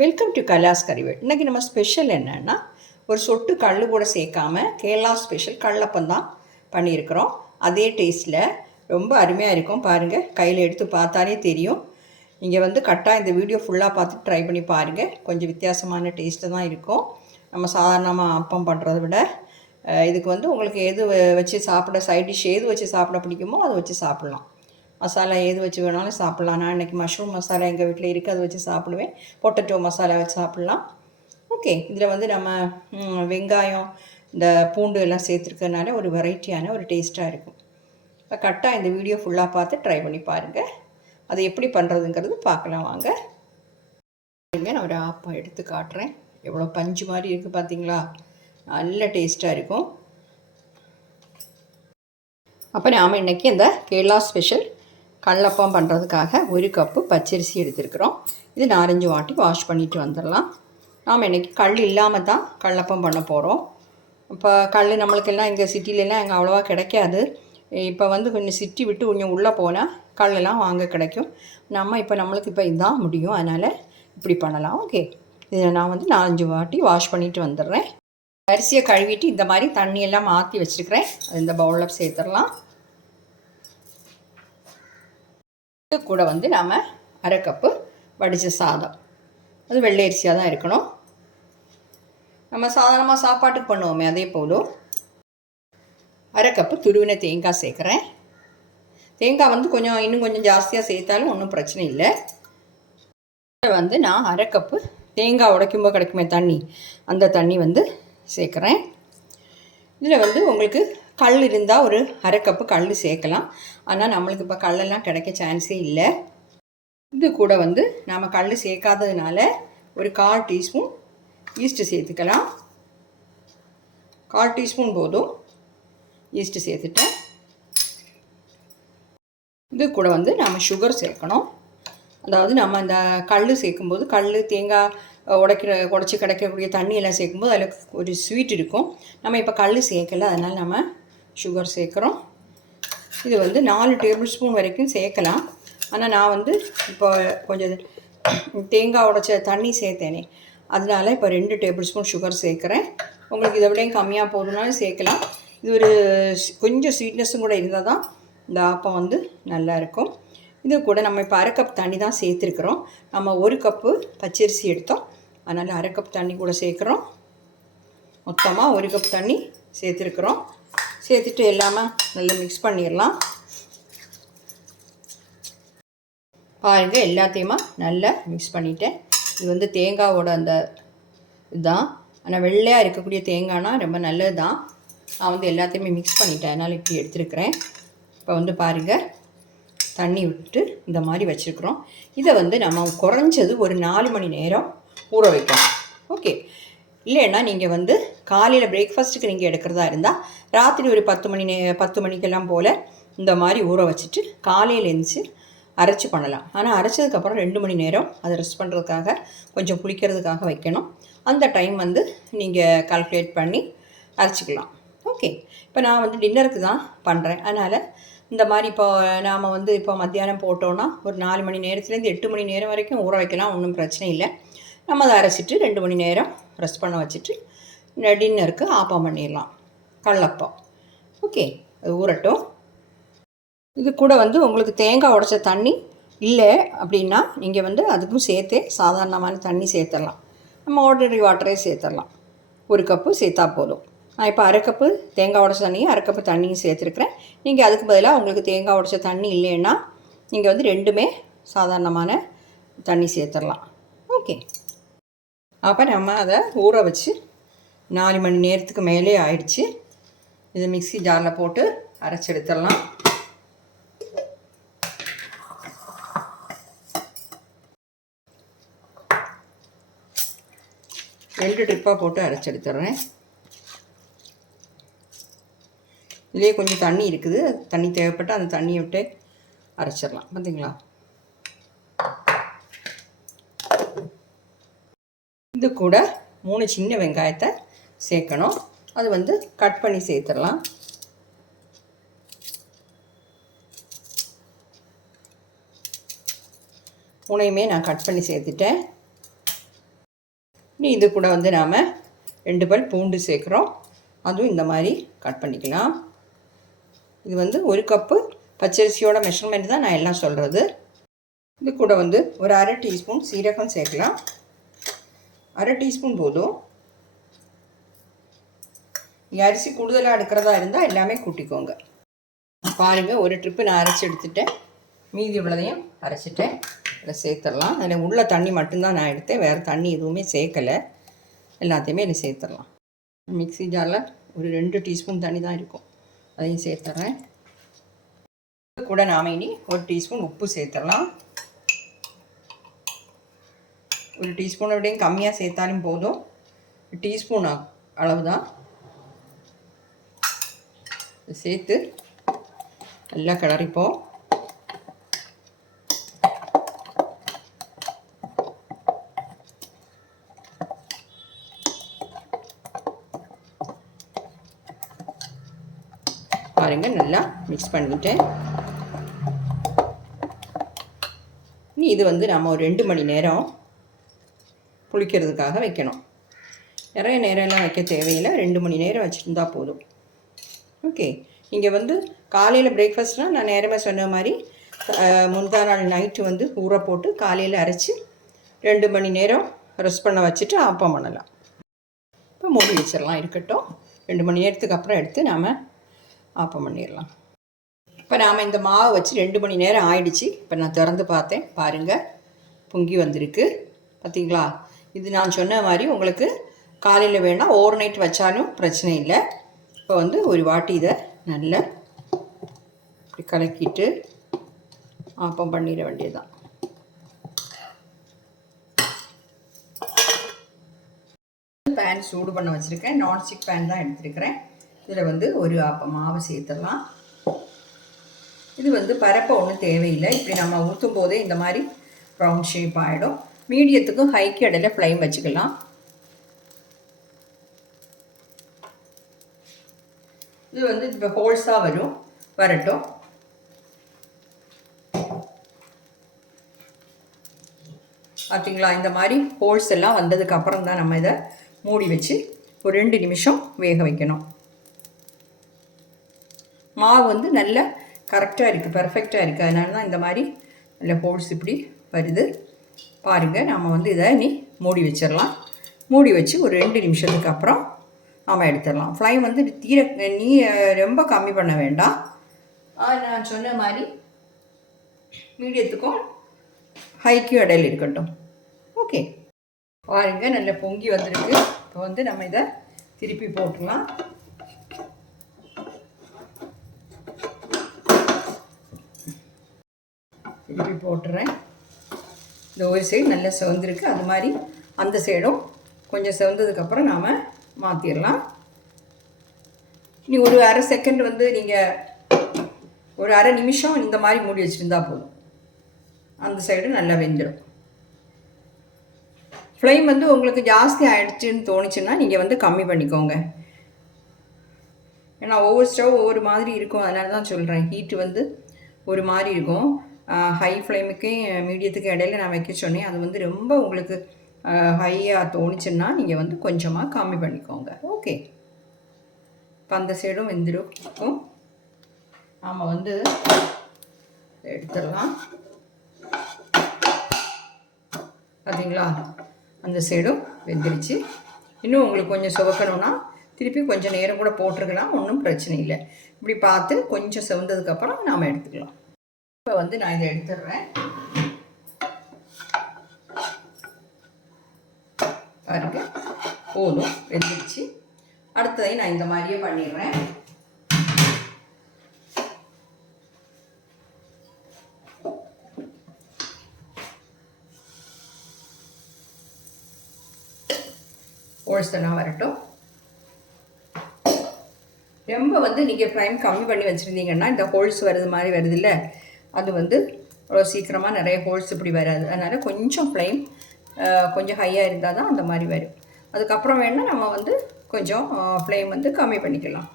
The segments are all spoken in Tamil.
வெல்கம் டு கலாஸ் கறிவேல் இன்றைக்கி நம்ம ஸ்பெஷல் என்னென்னா ஒரு சொட்டு கல் கூட சேர்க்காம கேரளா ஸ்பெஷல் கல்லப்பம் தான் பண்ணியிருக்கிறோம். அதே டேஸ்ட்டில் ரொம்ப அருமையாக இருக்கும். பாருங்கள் கையில் எடுத்து பார்த்தாலே தெரியும். நீங்கள் வந்து கரெக்டாக இந்த வீடியோ ஃபுல்லாக பார்த்து ட்ரை பண்ணி பாருங்கள் கொஞ்சம் வித்தியாசமான டேஸ்ட்டு தான் இருக்கும். நம்ம சாதாரணமாக அப்பம் பண்ணுறத விட இதுக்கு வந்து உங்களுக்கு எது வச்சு சாப்பிட சைட் டிஷ் எது வச்சு சாப்பிட பிடிக்குமோ அதை வச்சு சாப்பிட்லாம். மசாலா எது வச்சு வேணாலும் சாப்பிட்லாம். நான் இன்றைக்கி மஷ்ரூம் மசாலா எங்கள் வீட்டில் இருக்குது அதை வச்சு சாப்பிடுவேன். பொட்டட்டோ மசாலா வச்சு சாப்பிட்லாம். ஓகே இதில் வந்து நம்ம வெங்காயம் இந்த பூண்டு எல்லாம் சேர்த்துருக்கனால ஒரு வெரைட்டியான ஒரு டேஸ்ட்டாக இருக்கும். இப்போ கரெக்டாக இந்த வீடியோ ஃபுல்லாக பார்த்து ட்ரை பண்ணி பாருங்கள் அது எப்படி பண்ணுறதுங்கிறது பார்க்கலாம் வாங்க. நான் ஒரு ஆப்பம் எடுத்து காட்டுறேன். எவ்வளோ பஞ்சு மாதிரி இருக்குது பார்த்தீங்களா நல்ல டேஸ்ட்டாக இருக்கும். அப்போ நாம் இன்றைக்கி இந்த கேரளா ஸ்பெஷல் கடலப்பம் பண்ணுறதுக்காக ஒரு கப்பு பச்சரிசி எடுத்துருக்குறோம். இது நாலஞ்சு வாட்டி வாஷ் பண்ணிட்டு வந்துடலாம். நாம் இன்றைக்கி கல் இல்லாமல் தான் கடலப்பம் பண்ண போகிறோம் இப்போ கல் நம்மளுக்கெல்லாம் இங்கே சிட்டிலெலாம் இங்கே அவ்வளோவா கிடைக்காது. இப்போ வந்து கொஞ்சம் சிட்டி விட்டு கொஞ்சம் உள்ளே போனால் கல்லெல்லாம் வாங்க கிடைக்கும். நம்ம இப்போ நம்மளுக்கு இப்போ இதுதான் முடியும். அதனால் இப்படி பண்ணலாம். ஓகே இதை நான் வந்து நாலஞ்சு வாட்டி வாஷ் பண்ணிவிட்டு வந்துடுறேன். அரிசியை கழுவிட்டு இந்த மாதிரி தண்ணியெல்லாம் மாற்றி வச்சுருக்கிறேன். அது இந்த பவுலில் சேர்த்துடலாம் இது கூட வந்து நாம் அரை கப்பு வடித்த சாதம். அது வெள்ளை அரிசியாக தான் இருக்கணும். நம்ம சாதாரணமாக சாப்பாட்டுக்கு பண்ணுவோமே அதே போதும் அரை கப்பு துருவின தேங்காய் சேர்க்குறேன். தேங்காய் வந்து கொஞ்சம் இன்னும் கொஞ்சம் ஜாஸ்தியாக சேர்த்தாலும் ஒன்றும் பிரச்சனை இல்லை. இதை வந்து நான் அரை கப்பு தேங்காய் உடைக்கும்போது கிடைக்குமே தண்ணி அந்த தண்ணி வந்து சேர்க்குறேன். இதில் வந்து உங்களுக்கு கல் இருந்தால் ஒரு அரை கப்பு கல் சேர்க்கலாம். ஆனால் நம்மளுக்கு இப்போ கல்லெல்லாம் கிடைக்க சான்ஸே இல்லை. இது கூட வந்து நாம் கல் சேர்க்காததுனால ஒரு கால் டீஸ்பூன் ஈஸ்ட்டு சேர்த்துக்கலாம். கால் டீஸ்பூன் போதும் ஈஸ்ட்டு சேர்த்துட்டேன். இது கூட வந்து நம்ம சுகர் சேர்க்கணும். அதாவது நம்ம இந்த கல் சேர்க்கும்போது கல் தேங்காய் உடைக்கிற உடச்சி கிடைக்கக்கூடிய தண்ணியெல்லாம் சேர்க்கும்போது அதில் ஒரு ஸ்வீட் இருக்கும். நம்ம இப்போ கல் சேர்க்கல அதனால் நம்ம சுகர் சேர்க்குறோம். இது வந்து நாலு டேபிள் ஸ்பூன் வரைக்கும் சேர்க்கலாம். ஆனால் நான் வந்து இப்போ கொஞ்சம் தேங்காய் உடைச்ச தண்ணி சேர்த்தேனே அதனால இப்போ ரெண்டு டேபிள் ஸ்பூன் சுகர் சேர்க்குறேன். உங்களுக்கு இதை விடையும் கம்மியாக போதுனாலும் சேர்க்கலாம். இது ஒரு கொஞ்சம் ஸ்வீட்னஸும் கூட இருந்தால் தான் இந்த ஆப்பம் வந்து நல்லா இருக்கும். இது கூட நம்ம இப்போ அரை கப் தண்ணி தான் சேர்த்துருக்குறோம். நம்ம ஒரு கப்பு பச்சரிசி எடுத்தோம். அதனால் அரை கப் தண்ணி கூட சேர்க்குறோம். மொத்தமாக ஒரு கப் தண்ணி சேர்த்துருக்குறோம். சேர்த்துட்டு எல்லாமே நல்லா மிக்ஸ் பண்ணிடலாம். பாருங்கள் எல்லாத்தையுமா நல்லா மிக்ஸ் பண்ணிட்டேன். இது வந்து தேங்காவோட அந்த இதுதான் ஆனால் வெள்ளையாக இருக்கக்கூடிய தேங்காய்னா ரொம்ப நல்லது தான் நான் வந்து எல்லாத்தையுமே மிக்ஸ் பண்ணிட்டேன். அதனால் இப்படி எடுத்துருக்கிறேன். இப்போ வந்து பாருங்கள் தண்ணி விட்டு இந்த மாதிரி வச்சுருக்குறோம். இதை வந்து நம்ம குறைஞ்சது ஒரு நாலு மணி நேரம் ஊற வைக்கணும் ஓகே. இல்லைன்னா நீங்கள் வந்து காலையில் பிரேக்ஃபாஸ்ட்டுக்கு நீங்கள் எடுக்கிறதா இருந்தால் ராத்திரி ஒரு பத்து மணி நே பத்து மணிக்கெல்லாம் போல் இந்த மாதிரி ஊற வச்சுட்டு காலையில் எழுந்துச்சு அரைச்சி பண்ணலாம். ஆனால் அரைச்சதுக்கப்புறம் ரெண்டு மணி நேரம் அதை ரெஸ்ட் பண்ணுறதுக்காக கொஞ்சம் புளிக்கிறதுக்காக வைக்கணும். அந்த டைம் வந்து நீங்கள் கால்குலேட் பண்ணி அரைச்சிக்கலாம். ஓகே இப்போ நான் வந்து டின்னருக்கு தான் பண்ணுறேன் அதனால் இந்த மாதிரி இப்போ நாம் வந்து இப்போ மத்தியானம் போட்டோன்னா ஒரு நாலு மணி நேரத்துலேருந்து எட்டு மணி நேரம் வரைக்கும் ஊற வைக்கலாம் ஒன்றும் பிரச்சனை இல்லை. நம்ம அதை அரைச்சிட்டு ரெண்டு மணி நேரம் ரெஸ்ட் பண்ண வச்சுட்டு டின்னருக்கு ஆப்பம் பண்ணிடலாம். கள்ளப்பம். ஓகே அது ஊறட்டும். இது கூட வந்து உங்களுக்கு தேங்காய் உடைச்ச தண்ணி இல்லை அப்படின்னா நீங்கள் வந்து அதுக்கும் சேர்த்தே சாதாரணமான தண்ணி சேர்த்துடலாம். நம்ம ஆர்டினரி வாட்டரே சேர்த்துடலாம். ஒரு கப்பு சேர்த்தா போதும். நான் இப்போ அரை கப்பு தேங்காய் உடைச்ச தண்ணியும் அரை கப்பு தண்ணியும் சேர்த்துருக்குறேன். நீங்கள் அதுக்கு பதிலாக உங்களுக்கு தேங்காய் உடைச்ச தண்ணி இல்லைன்னா நீங்கள் வந்து ரெண்டுமே சாதாரணமான தண்ணி சேர்த்துடலாம். ஓகே அப்போ நம்ம அதை ஊற வச்சு நாலு மணி நேரத்துக்கு மேலே ஆயிடுச்சு. இதை மிக்ஸி ஜாரில் போட்டு அரைச்சி எடுத்துடலாம். ரெண்டு ட்ரிப்பாக போட்டு அரைச்சி எடுத்துடுறேன். இதுலேயே கொஞ்சம் தண்ணி இருக்குது. தண்ணி தேவைப்பட்டால் அந்த தண்ணியை விட்டு அரைச்சிடலாம். பார்த்தீங்களா இது கூட மூணு சின்ன வெங்காயத்தை சேர்க்கணும். அது வந்து கட் பண்ணி சேர்த்துடலாம். மூணையுமே நான் கட் பண்ணி சேர்த்துட்டேன். இனி இது கூட வந்து நாம் ரெண்டு பல் பூண்டு சேர்க்குறோம். அதுவும் இந்த மாதிரி கட் பண்ணிக்கலாம். இது வந்து ஒரு கப்பு பச்சரிசியோட மெஷர்மெண்ட் தான் நான் எல்லாம் சொல்கிறது இது கூட வந்து ஒரு அரை டீஸ்பூன் சீரகம் சேர்க்கலாம். அரை டீஸ்பூன் போதும். நீங்கள் அரிசி கூடுதலாக எடுக்கிறதா இருந்தால் எல்லாமே கூட்டிக்கோங்க. பாருங்கள் ஒரு ட்ரிப்பு நான் அரைச்சி எடுத்துட்டேன். மீதி உள்ளதையும் அரைச்சிட்டேன். இதில் சேர்த்துடலாம். அதில் உள்ள தண்ணி மட்டும்தான் நான் எடுத்தேன். வேறு தண்ணி எதுவுமே சேர்க்கலை. எல்லாத்தையுமே இதில் சேர்த்துடலாம். மிக்ஸி ஜாரில் ஒரு ரெண்டு டீஸ்பூன் தண்ணி தான் இருக்கும். அதையும் சேர்த்துட்றேன் கூட நாம் இனி ஒரு டீஸ்பூன் உப்பு சேர்த்துடலாம். ஒரு டீஸ்பூனை விடையும் கம்மியாக சேர்த்தாலும் போதும். டீஸ்பூன் அளவு தான் சேர்த்து நல்லா கிளறிப்போம். பாருங்கள் நல்லா மிக்ஸ் பண்ணிட்டேன். இது வந்து நம்ம ஒரு ரெண்டு மணி நேரம் புளிக்கிறதுக்காக வைக்கணும். நிறைய நேரம்லாம் வைக்க தேவையில்லை. ரெண்டு மணி நேரம் வச்சுருந்தா போதும். ஓகே. இங்கே வந்து காலையில் பிரேக்ஃபாஸ்ட்னால் நான் நேரமாக சொன்ன மாதிரி முந்தா நாள் நைட்டு வந்து ஊற போட்டு காலையில் அரைச்சி ரெண்டு மணி நேரம் ரெஸ்ட் பண்ண வச்சுட்டு ஆப்பம் பண்ணலாம். இப்போ மூடி வச்சிடலாம். இருக்கட்டும். ரெண்டு மணி நேரத்துக்கு அப்புறம் எடுத்து நாம் ஆப்பம் பண்ணிடலாம். இப்போ நாம் இந்த மாவு வச்சு ரெண்டு மணி நேரம் ஆயிடுச்சு. இப்போ நான் திறந்து பார்த்தேன். பாருங்கள் பொங்கி வந்திருக்கு. பார்த்தீங்களா இது நான் சொன்ன மாதிரி உங்களுக்கு காலையில் வேணால் ஓவர் நைட் வச்சாலும் பிரச்சனை இல்லை. இப்போ வந்து ஒரு வாட்டி இதை நல்லா இப்படி கலக்கிட்டு ஆப்பம் பண்ணிட வேண்டியதுதான். பேன் சூடு பண்ண வச்சுருக்கேன். நான்ஸ்டிக் பேன் தான் எடுத்துருக்கிறேன். இதில் வந்து ஒரு ஆப்பம் மாவு சேர்த்துடலாம். இது வந்து பரப்ப ஒன்றும் தேவையில்லை. இப்படி நம்ம ஊற்றும் போதே இந்த மாதிரி ப்ரௌன் ஷேப் ஆகிடும் மீடியத்துக்கும் ஹைக்கு இடையில ஃப்ளைம் வச்சுக்கலாம். இது வந்து இப்போ ஹோல்ஸாக வரும். வரட்டும். பார்த்தீங்களா இந்த மாதிரி ஹோல்ஸ் எல்லாம் வந்ததுக்கு அப்புறம் தான் நம்ம இதை மூடி வச்சு ஒரு ரெண்டு நிமிஷம் வேக வைக்கணும். மாவு வந்து நல்ல கரெக்டாக இருக்குது பர்ஃபெக்டாக இருக்குது அதனால தான் இந்த மாதிரி நல்ல ஹோல்ஸ் இப்படி வருது. பாருங்கள் நம்ம வந்து இதை நீ மூடி வச்சிடலாம். மூடி வச்சு ஒரு ரெண்டு நிமிஷத்துக்கு அப்புறம் நம்ம எடுத்துடலாம். ஃப்ளைம் வந்து தீர நீ ரொம்ப கம்மி பண்ண வேண்டாம். நான் சொன்ன மாதிரி மீடியத்துக்கும் ஹைக்கும் இடையில் இருக்கட்டும். ஓகே பாருங்க நல்ல பொங்கி வந்திருக்கு. இப்போ வந்து நம்ம இதை திருப்பி போட்டுடலாம். திருப்பி போட்டுறேன். இந்த ஒரு சைடு நல்லா செவந்திருக்கு. அது மாதிரி அந்த சைடும் கொஞ்சம் செவந்ததுக்கப்புறம் நாம் மாற்றிடலாம் இனி ஒரு அரை செகண்ட் வந்து நீங்கள் ஒரு அரை நிமிஷம் இந்த மாதிரி மூடி வச்சுருந்தா போதும். அந்த சைடு நல்லா வெந்துடும் ஃப்ளேம் வந்து உங்களுக்கு ஜாஸ்தி ஆகிடுச்சுன்னு தோணுச்சுன்னா நீங்கள் வந்து கம்மி பண்ணிக்கோங்க. ஏன்னா ஒவ்வொரு ஸ்டவ் ஒவ்வொரு மாதிரி இருக்கும். அதனால தான் சொல்கிறேன் ஹீட்டு வந்து ஒரு மாதிரி இருக்கும். ஹை ஃப்ளேமுக்கு மீடியத்துக்கு இடையில நான் வைக்க சொன்னேன். அது வந்து ரொம்ப உங்களுக்கு ஹையாக தோணுச்சுன்னா நீங்கள் வந்து கொஞ்சமாக கம்மி பண்ணிக்கோங்க. ஓகே இப்போ அந்த சைடும் வெந்திருக்கும் நாம் வந்து எடுத்துடலாம். பார்த்தீங்களா அந்த சைடும் வெந்துருச்சு. இன்னும் உங்களுக்கு கொஞ்சம் சுவக்கணும்னா திருப்பி கொஞ்சம் நேரம் கூட போட்டிருக்கலாம். ஒன்றும் பிரச்சனை இல்லை. இப்படி பார்த்து கொஞ்சம் செவந்ததுக்கப்புறம் நாம் எடுத்துக்கலாம். இப்போ வந்து நான் இதை எடுத்துடுறேன். பாருங்க. போதும். வெந்துடுச்சு அடுத்ததையும் நான் இந்த மாதிரியே பண்ணிடுறேன். ஹோல்ஸ்லாம் வரட்டும். ரொம்ப வந்து நீங்கள் ஃப்ளைம் கம்மி பண்ணி வச்சுருந்தீங்கன்னா இந்த ஹோல்ஸ் வருது மாதிரி வருது இல்லை அது வந்து அவ்வளோ சீக்கிரமாக நிறைய ஹோல்ஸ் இப்படி வராது. அதனால் கொஞ்சம் ஃப்ளைம் கொஞ்சம் ஹையாக இருந்தால் தான் அந்த மாதிரி வரும். அதுக்கப்புறம் வேணால் நம்ம வந்து கொஞ்சம் ஃப்ளேம் வந்து கம்மி பண்ணிக்கலாம்.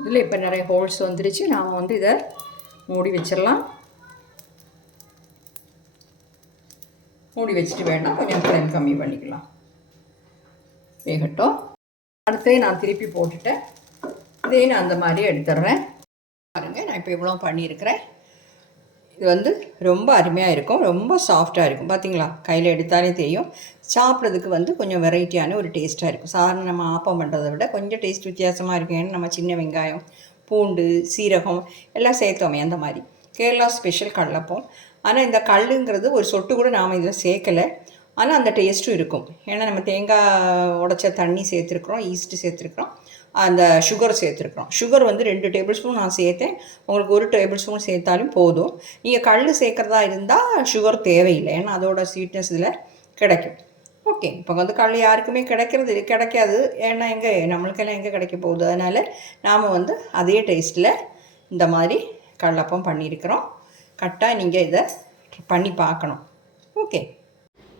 இதில் இப்போ நிறைய ஹோல்ஸ் வந்துருச்சு. நாம் வந்து இதை மூடி வச்சிடலாம். மூடி வச்சுட்டு வேணால் கொஞ்சம் ஃப்ளேம் கம்மி பண்ணிக்கலாம். வேகட்டும். அடுத்தே நான் திருப்பி போட்டுட்டேன். இதையும் நான் அந்த மாதிரி எடுத்துடுறேன். பாருங்கள் நான் இப்போ இவ்வளோ பண்ணியிருக்கிறேன். இது வந்து ரொம்ப அருமையாக இருக்கும். ரொம்ப சாஃப்டாக இருக்கும். பார்த்தீங்களா கையில் எடுத்தாலே தெரியும். சாப்பிட்றதுக்கு வந்து கொஞ்சம் வெரைட்டியான ஒரு டேஸ்ட்டாக இருக்கும். சாதாரண நம்ம ஆப்பம் பண்ணுறதை விட கொஞ்சம் டேஸ்ட் வித்தியாசமாக இருக்கும். ஏன்னா நம்ம சின்ன வெங்காயம் பூண்டு சீரகம் எல்லாம் சேர்த்தோமே அந்த மாதிரி. கேரளா ஸ்பெஷல் கடலப்போம். ஆனால் இந்த கல்லுங்கிறது ஒரு சொட்டு கூட நாம் இதில் சேர்க்கலை. ஆனால் அந்த டேஸ்ட்டும் இருக்கும். ஏன்னா நம்ம தேங்காய் உடைச்ச தண்ணி சேர்த்துருக்குறோம் ஈஸ்ட்டு சேர்த்துருக்குறோம் அந்த சுகர் சேர்த்துருக்குறோம். சுகர் வந்து ரெண்டு டேபிள் ஸ்பூன் நான் சேர்த்தேன். உங்களுக்கு ஒரு டேபிள் ஸ்பூன் சேர்த்தாலும் போதும். நீங்கள் கல் சேர்க்குறதா இருந்தால் சுகர் தேவையில்லை. ஏன்னா அதோட ஸ்வீட்னஸ் இதில் கிடைக்கும். ஓகே இப்போ வந்து கல் யாருக்குமே கிடைக்கிறது கிடைக்காது. ஏன்னா எங்கே நம்மளுக்கெல்லாம் எங்கே கிடைக்க போகுது? அதனால் நாம் வந்து அதே டேஸ்ட்டில் இந்த மாதிரி கல்லப்பம் பண்ணியிருக்கிறோம். கரெக்டாக நீங்கள் இதை பண்ணி பார்க்கணும். ஓகே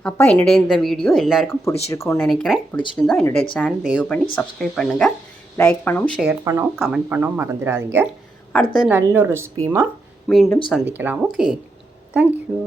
அப்போ என்னுடைய இந்த வீடியோ எல்லாருக்கும் பிடிச்சிருக்கும்னு நினைக்கிறேன். பிடிச்சிருந்தா என்னுடைய சேனல் தயவு பண்ணி சப்ஸ்கிரைப் பண்ணுங்கள் லைக் பண்ணவும் ஷேர் பண்ணவும் கமெண்ட் பண்ணவும் மறந்துடாதீங்க. அடுத்தது நல்ல ஒரு ரெசிபியுமா மீண்டும் சந்திக்கலாம். Okay thank you